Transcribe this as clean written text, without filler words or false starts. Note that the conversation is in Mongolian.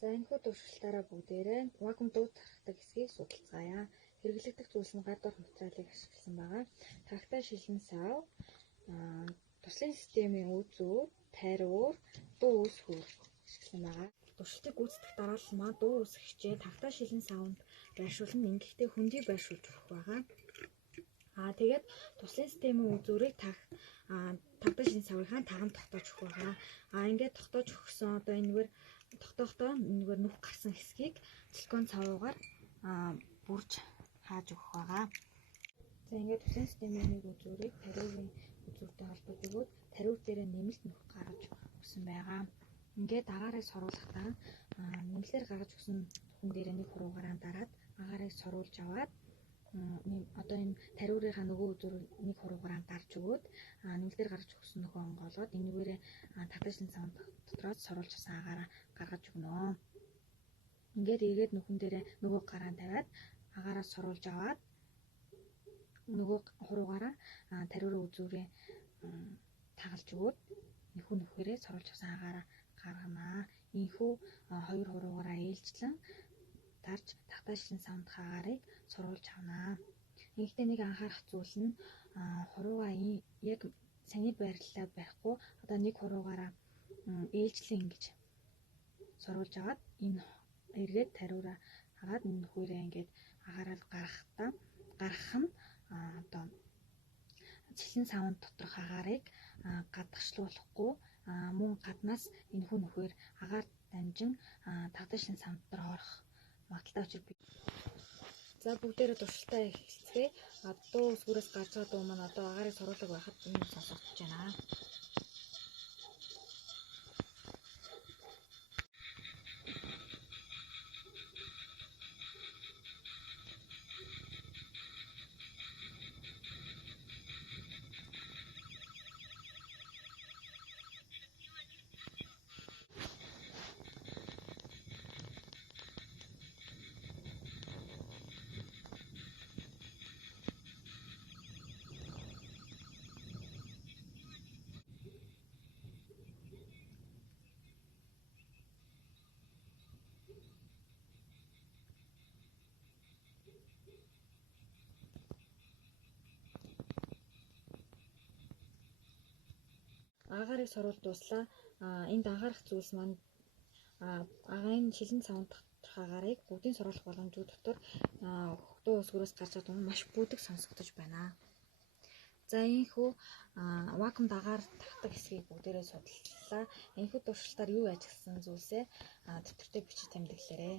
За энэхүү туршилтаараа бүгдээрээ вакуум дууд тархдаг хэсгийг судалцгаая. Хэрэглэгдэх зүйлс нь гар дорх материалыг ашигласан байгаа. Тагтай шилэн сав, туслын системийн үзүүд, тариур, дуу үсгүүр ашигласан байгаа. Туршилтыг гүйцэтгэх дараалал маань дуу үсгэгчээ тагтай шилэн савнд байршуулна. Ингэхдээ хөндийг байршуулж өгөх байгаа. Тэгээд туслын системийн үзүүрийг тагтай шилэн савынхаа таганд тогтоож өгөх байгаа. Ингээд тогтоож өгсөн одоо тогтоохдоо энэгээр нүх гарсан хэсгийг силикон цавуугаар бүрж хааж өгөх байгаа. За ингээд туслын системийн нэг үзүүрийг тариурын үзүүртэй холбож өгөөд тариур дээрээ нэмэлт нүх гаргаж өгсөн байгаа. Ингээд агаарыг соруулахдаа нэмэлтээр гаргаж өгсөн нүхэн дээрээ нэг хуруугаараа дараад агаарыг соруулж аваад одоо энэ тариурынхаа нөгөө үзүүр нэг хуруугаараа дарж өгөөд нэмэлтээр гаргаж өгсөн нөхөө онгоолоод энэгээрээ тагтай шилэн савнд дотроос соруулж авсан агаараа гаргаж өгнө. Ингээд эргээд нүхэн дээрээ нөгөө гараа тавиад агаараа соруулж аваад нөгөө хуруугаараа тариурын үзүүрээ тагалж өгөөд нөхөрөө соруулж авсан агаараа гаргана. Ийхүү хоёр хуруугаараа ээлжлэн тарж тагтай шилэн савнд агаарыг соруулж авна. Ингэхдээ нэг анхаарах зүйл нь хуруугаа яг саний байрлалаа барихгүй одоо нэг хуруугаараа ээлжлэн ингэж соруулж аваад энэ эргээд тариураа хагаад нөхөрөө ингээд агаараа гаргах нь одоо шилэн савнд доторх агаарыг гадагшлуулахгүй мөн гаднаас энэхүү нөхөр агаар дамжин тагтай шилэн савнд дотор орох магадaltaй учраас за бүгдээрээ туршилтаа эхэлцгээе. Дуу үсгүүрээс гарч байгаа дуу маань одоо агаарыг соруулаг байхад энэ сонсогдож байна. Агаарыг соруулж дуслаа. Энд анхаарах зүйлс маань агаарын шилэн савнд доторх агаарыг бүгдийн соруулах боломжгүй дотор дуу үсгүүрээс гарч байгаа дуу маш бүдэг сонсогдож байна. За ийхүү вакуумд агаар татдаг хэсгийг бүгдээрээ судаллаа. Энэхүү туршилтаар юу ажигласан зүйлсээ дэвтэртээ бичиж тэмдэглээрэй.